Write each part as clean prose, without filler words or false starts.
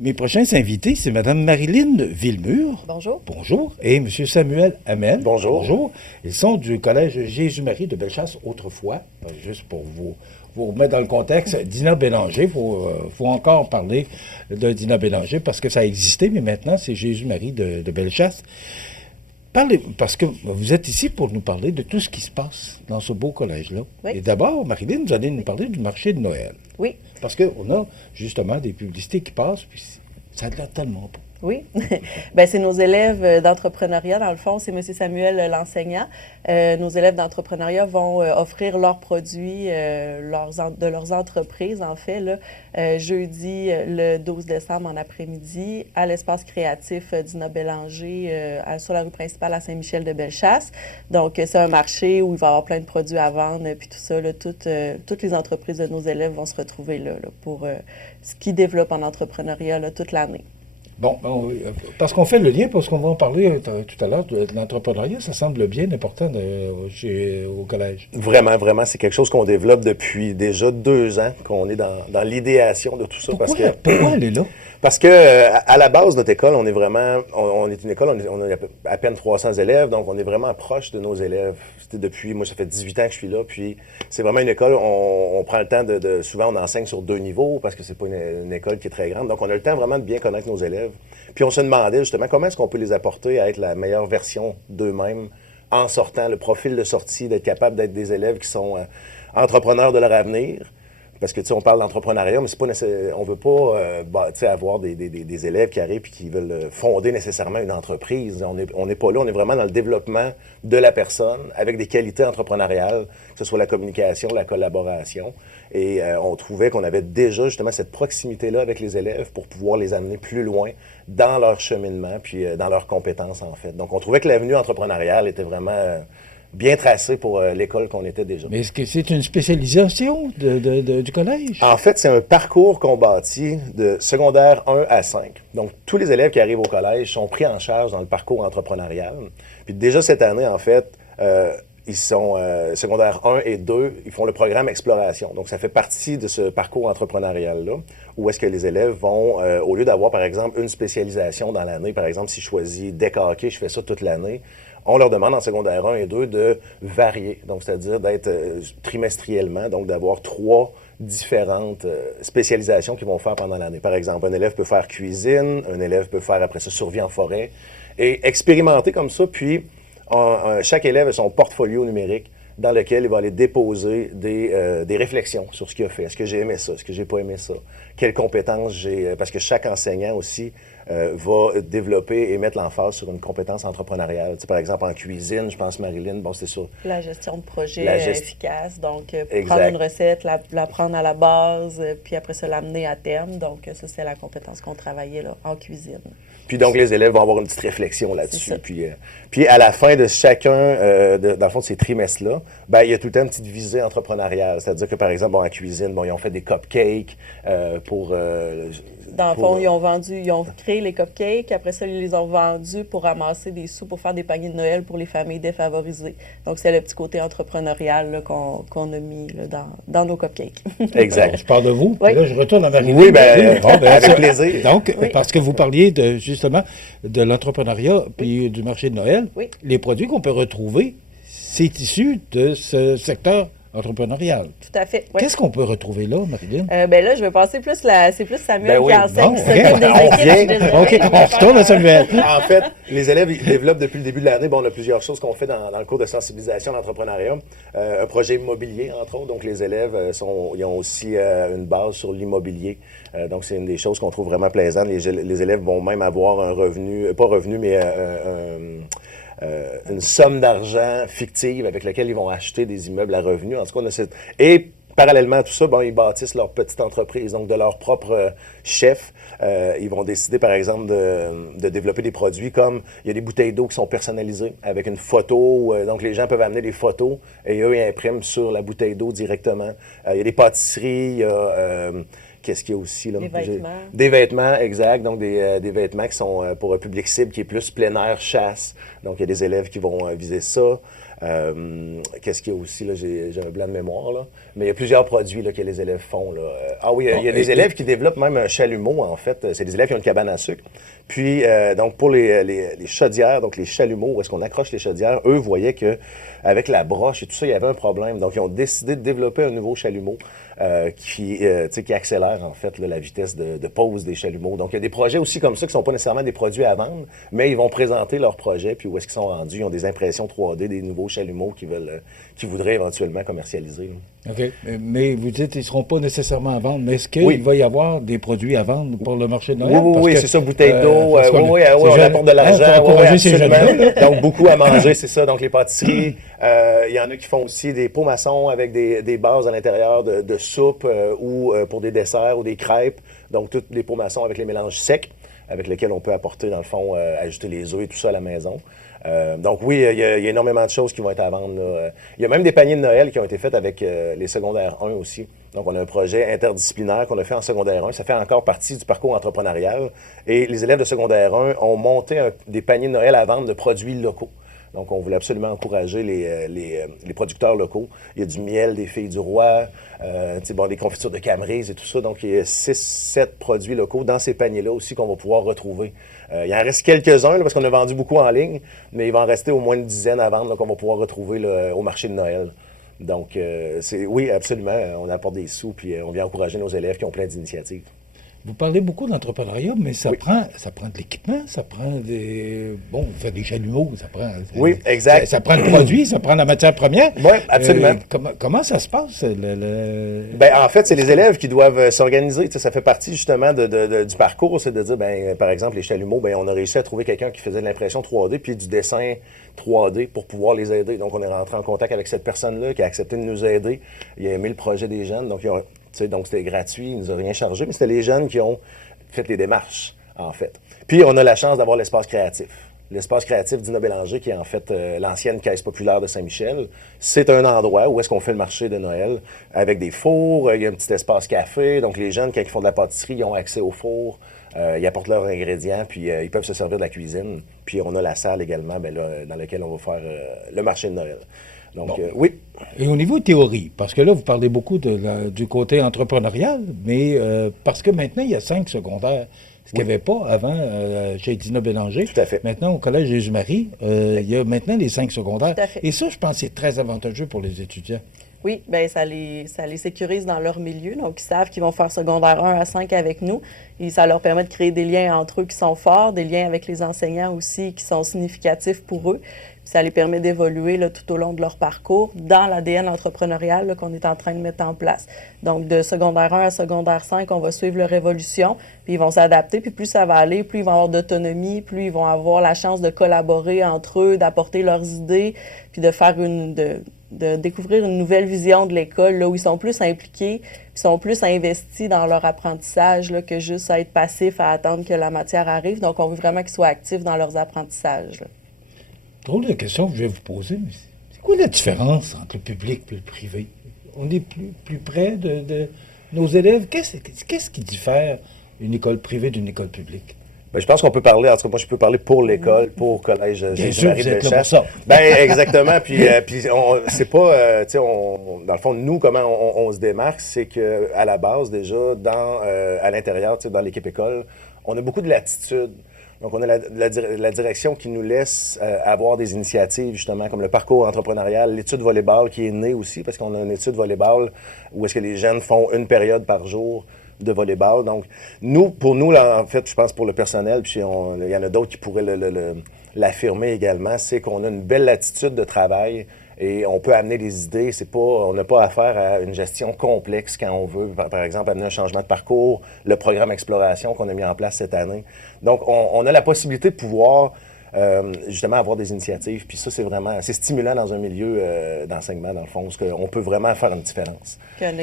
Mes prochains invités, c'est Mme Marilyn Villemur. Bonjour. Bonjour. Et M. Samuel Hamel. Bonjour. Bonjour. Ils sont du Collège Jésus-Marie de Bellechasse autrefois. Juste pour vous remettre dans le contexte, Dina Bélanger, faut encore parler de Dina Bélanger parce que ça a existé, mais maintenant, c'est Jésus-Marie de Bellechasse. Parlez, parce que vous êtes ici pour nous parler de tout ce qui se passe dans ce beau collège-là. Oui. Et d'abord, Marilyn, vous allez nous parler du marché de Noël. Oui. Parce qu'on a justement des publicités qui passent, puis ça ne l'air tellement pas. Oui. Bien, c'est nos élèves d'entrepreneuriat, dans le fond, c'est M. Samuel l'enseignant. Nos élèves d'entrepreneuriat vont offrir leurs produits de leurs entreprises, en fait, là, jeudi le 12 décembre en après-midi à l'espace créatif Dina Bélanger sur la rue principale à Saint-Michel de Bellechasse. Donc, c'est un marché où il va y avoir plein de produits à vendre, puis tout ça, là, toutes les entreprises de nos élèves vont se retrouver là pour ce qu'ils développent en entrepreneuriat là, toute l'année. Bon, parce qu'on fait le lien, parce qu'on va en parler tout à l'heure de l'entrepreneuriat, ça semble bien important au collège. Vraiment, vraiment, c'est quelque chose qu'on développe depuis déjà 2 ans, qu'on est dans l'idéation de tout ça. Pourquoi elle est là? Parce que à la base, notre école, on est vraiment, on est une école, on a à peine 300 élèves, donc on est vraiment proche de nos élèves. C'était depuis, moi, ça fait 18 ans que je suis là, puis c'est vraiment une école, on prend le temps souvent on enseigne sur 2 niveaux, parce que c'est pas une école qui est très grande, donc on a le temps vraiment de bien connaître nos élèves. Puis on se demandait justement comment est-ce qu'on peut les apporter à être la meilleure version d'eux-mêmes en sortant, le profil de sortie, d'être capable d'être des élèves qui sont entrepreneurs de leur avenir. Parce que, tu sais, on parle d'entrepreneuriat, mais c'est pas on veut pas, tu sais, avoir des élèves qui arrivent et qui veulent fonder nécessairement une entreprise. On n'est pas là, on est vraiment dans le développement de la personne avec des qualités entrepreneuriales, que ce soit la communication, la collaboration. Et on trouvait qu'on avait déjà justement cette proximité-là avec les élèves pour pouvoir les amener plus loin dans leur cheminement puis dans leurs compétences, en fait. Donc, on trouvait que l'avenue entrepreneuriale était vraiment bien tracé pour l'école qu'on était déjà. Mais est-ce que c'est une spécialisation du collège? En fait, c'est un parcours qu'on bâtit de secondaire 1 à 5. Donc, tous les élèves qui arrivent au collège sont pris en charge dans le parcours entrepreneurial. Puis déjà cette année, en fait, ils sont secondaire 1 et 2, ils font le programme Exploration. Donc, ça fait partie de ce parcours entrepreneurial-là, où est-ce que les élèves vont, au lieu d'avoir, par exemple, une spécialisation dans l'année, par exemple, si je choisis deck hockey, je fais ça toute l'année, on leur demande en secondaire 1 et 2 de varier, donc c'est-à-dire d'être trimestriellement, donc d'avoir 3 différentes spécialisations qu'ils vont faire pendant l'année. Par exemple, un élève peut faire cuisine, un élève peut faire après ça survie en forêt, et expérimenter comme ça, puis chaque élève a son portfolio numérique dans lequel il va aller déposer des réflexions sur ce qu'il a fait. Est-ce que j'ai aimé ça? Est-ce que j'ai pas aimé ça? Quelles compétences j'ai... Parce que chaque enseignant aussi va développer et mettre l'emphase sur une compétence entrepreneuriale. Tu sais, par exemple, en cuisine, je pense, Marilyn, bon, c'était sur... La gestion de projet efficace. Donc, exact. Prendre une recette, la prendre à la base, puis après ça, l'amener à terme. Donc, ça, c'est la compétence qu'on travaillait là, en cuisine. Puis donc, les élèves vont avoir une petite réflexion là-dessus. Puis à la fin de chacun, dans le fond, de ces trimestres-là, ben, il y a tout le temps une petite visée entrepreneuriale. C'est-à-dire que, par exemple, bon, en cuisine, bon, ils ont fait des cupcakes pour... Dans le fond, ils ont créé les cupcakes. Après ça, ils les ont vendus pour ramasser des sous pour faire des paniers de Noël pour les familles défavorisées. Donc, c'est le petit côté entrepreneurial là, qu'on a mis là, dans nos cupcakes. Exact. Je parle de vous. Oui. Là, je retourne à Marilyn. Oui, bien, avec plaisir. Donc, Oui. parce que vous parliez justement de l'entrepreneuriat puis du marché de Noël, Oui. les produits qu'on peut retrouver, c'est issu de ce secteur entrepreneurial. Tout à fait. Oui. Qu'est-ce qu'on peut retrouver là, Marilyn? Ben là, je vais passer c'est plus Samuel Ben oui. qui enseigne, Bon, qui s'occupe ok. des On équipes. vient. Je suis désolée. OK, on retourne à Samuel. En fait, les élèves, ils développent depuis le début de l'année. Bon, on a plusieurs choses qu'on fait dans le cours de sensibilisation à l'entrepreneuriat. Un projet immobilier, entre autres. Donc, les élèves, ils ont aussi une base sur l'immobilier. Donc, c'est une des choses qu'on trouve vraiment plaisante. Les élèves vont même avoir un revenu, pas revenu, mais une somme d'argent fictive avec laquelle ils vont acheter des immeubles à revenus. En tout cas, on a cette... Et parallèlement à tout ça, bon, ils bâtissent leur petite entreprise, donc de leur propre chef. Ils vont décider, par exemple, de développer des produits comme, il y a des bouteilles d'eau qui sont personnalisées avec une photo. Donc, les gens peuvent amener des photos et eux, ils impriment sur la bouteille d'eau directement. Il y a des pâtisseries, il y a... Qu'est-ce qu'il y a aussi? Là? Des vêtements. Des vêtements, exact. Donc, des vêtements qui sont pour un public cible qui est plus plein air, chasse. Donc, il y a des élèves qui vont viser ça. Qu'est-ce qu'il y a aussi, là, j'ai un blanc de mémoire, là. Mais il y a plusieurs produits là, que les élèves font. Là. Ah oui, il y a des élèves qui développent même un chalumeau, en fait. C'est des élèves qui ont une cabane à sucre. Puis, donc, pour les chaudières, donc les chalumeaux, où est-ce qu'on accroche les chaudières, eux voyaient qu'avec la broche et tout ça, il y avait un problème. Donc, ils ont décidé de développer un nouveau chalumeau qui accélère, en fait, là, la vitesse de pose des chalumeaux. Donc, il y a des projets aussi comme ça qui ne sont pas nécessairement des produits à vendre, mais ils vont présenter leurs projets, puis où est-ce qu'ils sont rendus. Ils ont des impressions 3D, des nouveaux chalumeaux qu'ils voudraient éventuellement commercialiser. Là. OK. Mais vous dites qu'ils ne seront pas nécessairement à vendre. Mais est-ce qu'il va y avoir des produits à vendre pour le marché de Noël? Oui, c'est ça, bouteilles d'eau. On apporte de Pour l'argent. encourager ces jeunes-là. Donc, beaucoup à manger, c'est ça. Donc, les pâtisseries. Il y en a qui font aussi des pots maçons avec des bases à l'intérieur de soupe ou pour des desserts ou des crêpes. Donc, tous les pots maçons avec les mélanges secs avec lesquels on peut apporter, dans le fond, ajouter les œufs et tout ça à la maison. Donc oui, il y a énormément de choses qui vont être à vendre. Là. Il y a même des paniers de Noël qui ont été faits avec les secondaires 1 aussi. Donc on a un projet interdisciplinaire qu'on a fait en secondaire 1. Ça fait encore partie du parcours entrepreneurial. Et les élèves de secondaire 1 ont monté des paniers de Noël à vendre de produits locaux. Donc, on voulait absolument encourager les producteurs locaux. Il y a du miel des Filles du Roi, des confitures de Camerise et tout ça. Donc, il y a 6-7 produits locaux dans ces paniers-là aussi qu'on va pouvoir retrouver. Il en reste quelques-uns, parce qu'on a vendu beaucoup en ligne, mais il va en rester au moins une dizaine à vendre qu'on va pouvoir retrouver au marché de Noël. Donc, oui, absolument, on apporte des sous, puis on vient encourager nos élèves qui ont plein d'initiatives. Vous parlez beaucoup d'entrepreneuriat, mais ça prend de l'équipement, ça prend faire des chalumeaux, ça prend... Oui, exact. Ça prend le produit, ça prend la matière première. Oui, absolument. Comment ça se passe? En fait, c'est les élèves qui doivent s'organiser. Ça fait partie justement du parcours, c'est de dire, par exemple, les chalumeaux, on a réussi à trouver quelqu'un qui faisait de l'impression 3D puis du dessin 3D pour pouvoir les aider. Donc, on est rentré en contact avec cette personne-là qui a accepté de nous aider. Il a aimé le projet des jeunes, donc donc, c'était gratuit, il ne nous a rien chargé, mais c'était les jeunes qui ont fait les démarches, en fait. Puis, on a la chance d'avoir l'espace créatif. L'espace créatif d'Ina Bélanger, qui est en fait l'ancienne caisse populaire de Saint-Michel. C'est un endroit où est-ce qu'on fait le marché de Noël avec des fours, il y a un petit espace café. Donc, les jeunes, quand ils font de la pâtisserie, ils ont accès au four. Ils apportent leurs ingrédients, puis ils peuvent se servir de la cuisine. Puis, on a la salle également dans laquelle on va faire le marché de Noël. Donc, oui. Et au niveau théorie, parce que là, vous parlez beaucoup du côté entrepreneurial, mais parce que maintenant, il y a 5 secondaires, ce qu'il n'y avait pas avant chez Dina Bélanger. Tout à fait. Maintenant, au Collège Jésus-Marie, il y a maintenant les 5 secondaires. Tout à fait. Et ça, je pense que c'est très avantageux pour les étudiants. Oui, bien, ça les sécurise dans leur milieu. Donc, ils savent qu'ils vont faire secondaire 1 à 5 avec nous. Et ça leur permet de créer des liens entre eux qui sont forts, des liens avec les enseignants aussi qui sont significatifs pour eux. Puis ça les permet d'évoluer là, tout au long de leur parcours dans l'ADN entrepreneurial là, qu'on est en train de mettre en place. Donc, de secondaire 1 à secondaire 5, on va suivre leur évolution, puis ils vont s'adapter. Puis plus ça va aller, plus ils vont avoir d'autonomie, plus ils vont avoir la chance de collaborer entre eux, d'apporter leurs idées, puis de faire de découvrir une nouvelle vision de l'école, là où ils sont plus impliqués, puis sont plus investis dans leur apprentissage là, que juste à être passifs, à attendre que la matière arrive. Donc, on veut vraiment qu'ils soient actifs dans leurs apprentissages. Là. Drôle de question que je vais vous poser, mais c'est quoi la différence entre le public et le privé? On est plus près de nos élèves. Qu'est-ce qui diffère une école privée d'une école publique? Je pense qu'on peut parler, en tout cas, moi, je peux parler pour l'école, pour le Collège Jésus-Marie de Bellechasse. Exactement. Puis c'est pas, dans le fond, nous, comment on se démarque, c'est qu'à la base, déjà, à l'intérieur, dans l'équipe école, on a beaucoup de latitude. Donc, on a la direction qui nous laisse avoir des initiatives, justement, comme le parcours entrepreneurial, l'étude volleyball qui est née aussi, parce qu'on a une étude volleyball où est-ce que les jeunes font une période par jour de volleyball. Donc, pour nous, là, en fait, je pense pour le personnel, puis il y en a d'autres qui pourraient l'affirmer également, c'est qu'on a une belle latitude de travail et on peut amener des idées. On n'a pas affaire à une gestion complexe quand on veut, par exemple, amener un changement de parcours, le programme Exploration qu'on a mis en place cette année. Donc, on a la possibilité de pouvoir justement avoir des initiatives. Puis ça, c'est stimulant dans un milieu d'enseignement, dans le fond, parce qu'on peut vraiment faire une différence. Puis un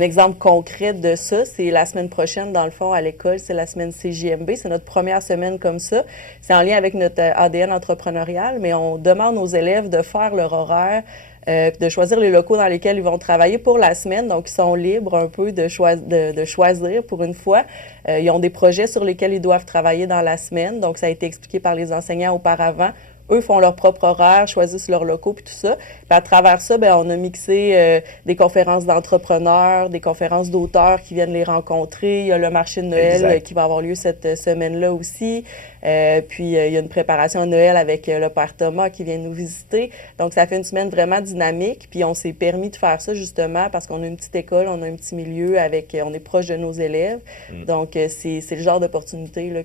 exemple concret de ça, c'est la semaine prochaine, dans le fond, à l'école, c'est la semaine CJMB. C'est notre première semaine comme ça. C'est en lien avec notre ADN entrepreneurial, mais on demande aux élèves de faire leur horaire, de choisir les locaux dans lesquels ils vont travailler pour la semaine. Donc, ils sont libres un peu de choisir pour une fois. Ils ont des projets sur lesquels ils doivent travailler dans la semaine. Donc, ça a été expliqué par les enseignants auparavant eux font leur propre horaire, choisissent leurs locaux, puis tout ça. Puis à travers ça, ben, on a mixé des conférences d'entrepreneurs, des conférences d'auteurs qui viennent les rencontrer. Il y a le marché de Noël qui va avoir lieu cette semaine-là aussi. Puis il y a une préparation à Noël avec le père Thomas qui vient nous visiter. Donc ça fait une semaine vraiment dynamique. Puis on s'est permis de faire ça justement parce qu'on a une petite école, on a un petit milieu, on est proche de nos élèves. Donc c'est le genre d'opportunité là,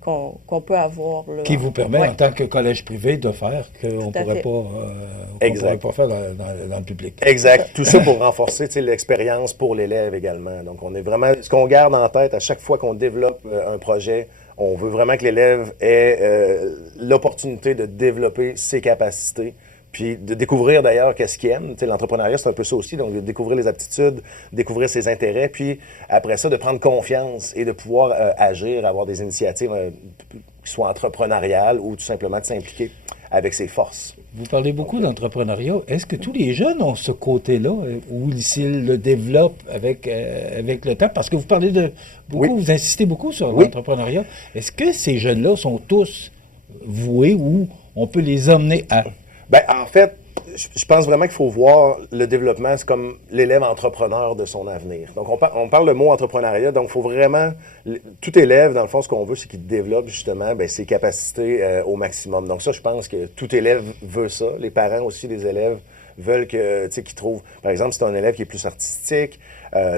qu'on peut avoir. Là. Qui vous permet, en tant que collège privé, de faire qu'on ne pourrait pas faire dans le public. Exact. Tout ça pour renforcer l'expérience pour l'élève également. Donc, on est vraiment... Ce qu'on garde en tête à chaque fois qu'on développe un projet, on veut vraiment que l'élève ait l'opportunité de développer ses capacités, puis de découvrir d'ailleurs qu'est-ce qu'il aime. L'entrepreneuriat, c'est un peu ça aussi, donc de découvrir les aptitudes, découvrir ses intérêts, puis après ça, de prendre confiance et de pouvoir agir, avoir des initiatives qui soient entrepreneuriales ou tout simplement de s'impliquer avec ses forces. Vous parlez beaucoup d'entrepreneuriat. Est-ce que tous les jeunes ont ce côté-là, ou s'ils le développent avec le temps? Parce que vous parlez de beaucoup, vous insistez beaucoup sur l'entrepreneuriat. Est-ce que ces jeunes-là sont tous voués ou on peut les emmener à... Bien, en fait, je pense vraiment qu'il faut voir le développement, c'est comme l'élève entrepreneur de son avenir. Donc, on parle le mot entrepreneuriat, donc il faut vraiment... Tout élève, dans le fond, ce qu'on veut, c'est qu'il développe justement ses capacités au maximum. Donc ça, je pense que tout élève veut ça. Les parents aussi des élèves veulent qu'ils trouvent... Par exemple, c'est un élève qui est plus artistique,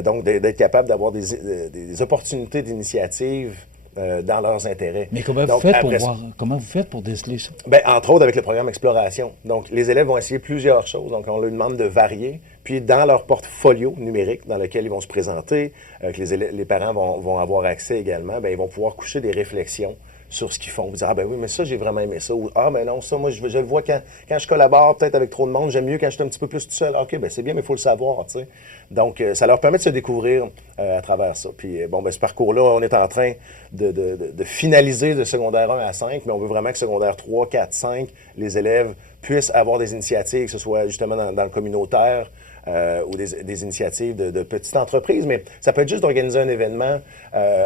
donc d'être capable d'avoir des opportunités d'initiative dans leurs intérêts. Mais comment vous faites pour déceler ça? Bien, entre autres, avec le programme Exploration. Donc, les élèves vont essayer plusieurs choses. Donc, on leur demande de varier. Puis, dans leur portfolio numérique dans lequel ils vont se présenter, que les parents vont avoir accès également, bien, ils vont pouvoir coucher des réflexions sur ce qu'ils font. Vous dire, ah ben oui, mais ça, j'ai vraiment aimé ça. Ou, ah ben non, ça, moi, je le vois quand je collabore peut-être avec trop de monde, j'aime mieux quand je suis un petit peu plus tout seul. OK, ben c'est bien, mais il faut le savoir, tu sais. Donc, ça leur permet de se découvrir à travers ça. Puis, bon, ben ce parcours-là, on est en train de finaliser de secondaire 1 à 5, mais on veut vraiment que secondaire 3, 4, 5, les élèves puissent avoir des initiatives, que ce soit justement dans le communautaire, ou des initiatives de petites entreprises, mais ça peut être juste d'organiser un événement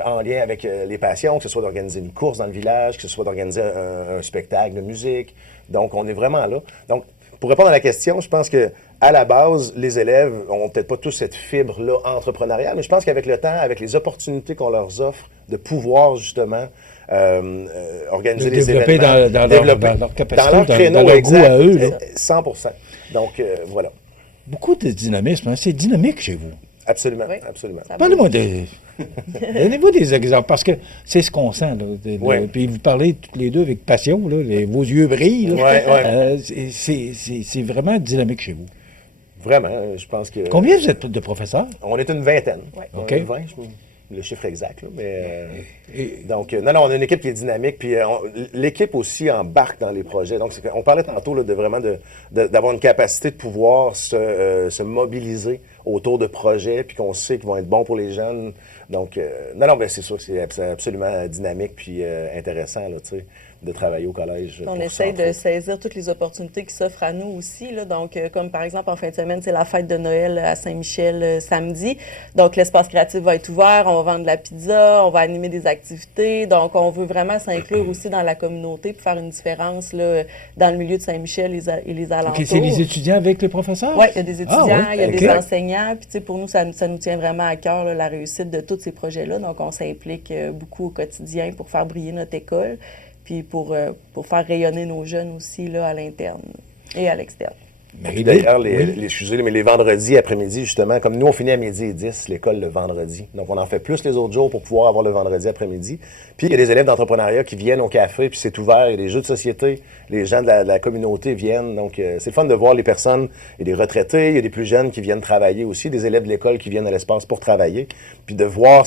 en lien avec les passions, que ce soit d'organiser une course dans le village, que ce soit d'organiser un spectacle de musique. Donc, on est vraiment là. Donc, pour répondre à la question, je pense que à la base, les élèves n'ont peut-être pas tous cette fibre-là entrepreneuriale, mais je pense qu'avec le temps, avec les opportunités qu'on leur offre, de pouvoir justement organiser des événements, dans leur capacité, dans leur créneau, dans leur goût à eux. Là. 100%. Donc, voilà. Beaucoup de dynamisme, hein? C'est dynamique chez vous. Absolument, Oui. absolument. Parlez-moi donnez-moi des exemples, parce que c'est ce qu'on sent. Là, puis vous parlez tous les deux avec passion, là, vos yeux brillent. Là. C'est vraiment dynamique chez vous. Vraiment, je pense que... Combien vous êtes de professeurs? On est une vingtaine. Ouais. OK. 20, le chiffre exact. Là, mais, donc, non, on a une équipe qui est dynamique, puis l'équipe aussi embarque dans les projets. Donc, on parlait tantôt là, d'avoir une capacité de pouvoir se mobiliser autour de projets, puis qu'on sait qu'ils vont être bons pour les jeunes. Donc, non, ben, c'est sûr que c'est absolument dynamique puis intéressant, là, tu sais, de travailler au collège. On essaie de saisir toutes les opportunités qui s'offrent à nous aussi. Là. Donc, comme par exemple, en fin de semaine, c'est la fête de Noël à Saint-Michel samedi. Donc, l'espace créatif va être ouvert, on va vendre de la pizza, on va animer des activités. Donc, on veut vraiment s'inclure aussi dans la communauté pour faire une différence là, dans le milieu de Saint-Michel et les alentours. OK, c'est les étudiants avec les professeurs? Oui, il y a des étudiants, il y a des OK. enseignants. Puis, tu sais, pour nous, ça nous tient vraiment à cœur, là, la réussite de tous ces projets-là. Donc, on s'implique beaucoup au quotidien pour faire briller notre école, puis pour faire rayonner nos jeunes aussi là, à l'interne et à l'externe. Puis d'ailleurs, excusez, mais les vendredis après-midi, justement, comme nous, on finit à 12h10 l'école le vendredi. Donc, on en fait plus les autres jours pour pouvoir avoir le vendredi après-midi. Puis, il y a des élèves d'entrepreneuriat qui viennent au café, puis c'est ouvert. Il y a des jeux de société. Les gens de la communauté viennent. Donc, c'est le fun de voir les personnes. Il y a des retraités, il y a des plus jeunes qui viennent travailler aussi, des élèves de l'école qui viennent à l'espace pour travailler. Puis de voir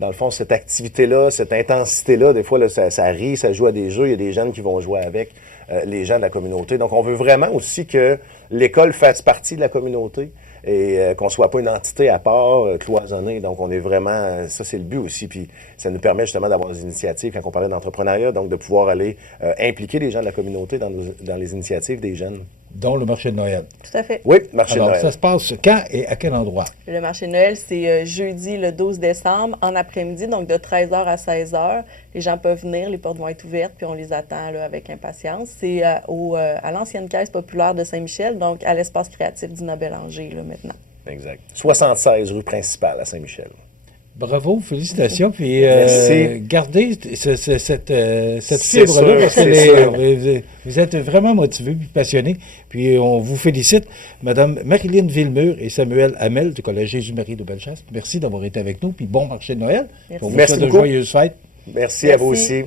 dans le fond, cette activité-là, cette intensité-là, des fois, là, ça rit, ça joue à des jeux. Il y a des jeunes qui vont jouer avec les gens de la communauté. Donc, on veut vraiment aussi que l'école fasse partie de la communauté et qu'on ne soit pas une entité à part, cloisonnée. Donc, on est vraiment... ça, c'est le but aussi. Puis, ça nous permet justement d'avoir des initiatives, quand on parlait d'entrepreneuriat, donc de pouvoir aller impliquer les gens de la communauté dans les initiatives des jeunes. dont le marché de Noël. Tout à fait. Oui, marché Alors, de Noël. ça se passe quand et à quel endroit? Le marché de Noël, c'est jeudi le 12 décembre, en après-midi, donc de 13h à 16h. Les gens peuvent venir, les portes vont être ouvertes, puis on les attend là, avec impatience. C'est à l'ancienne caisse populaire de Saint-Michel, donc à l'espace créatif d'Ina Bélanger, là, maintenant. Exact. 76 rue principale à Saint-Michel. Bravo, félicitations. Puis Merci. gardez cette C'est fibre-là sûr, parce que c'est sûr. vous êtes vraiment motivés puis passionnés. Puis on vous félicite, Madame Marilyn Villemur et Samuel Hamel du Collège Jésus-Marie de Bellechasse. Merci d'avoir été avec nous. Puis bon marché de Noël. Merci. On vous Merci souhaite de beaucoup. joyeuses fêtes. Merci à vous Merci. aussi.